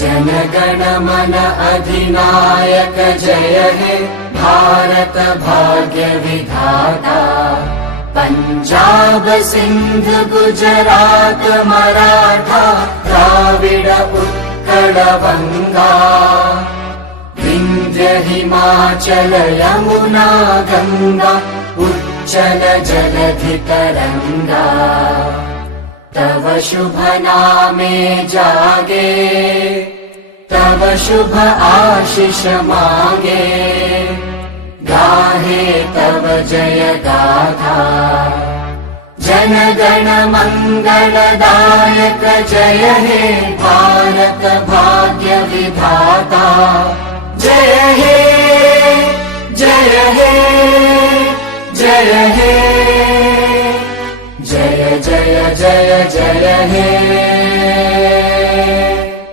जनगण मन अधिनायक जय हे भारत भाग्य विधाता। पंजाब सिंध गुजरात मराठा द्राविड उत्कल बंगा। विंध्य हिमाचल यमुना गंगा उच्चल जलधि तरंगा। तव शुभ नामे जागे तव शुभ आशीष मांगे। गाहे तव जय गाथा जनगण मंगलदायक जय हे भारत भाग्य विधाता। जय हे जय हे जय हे जय जय जय जय हे।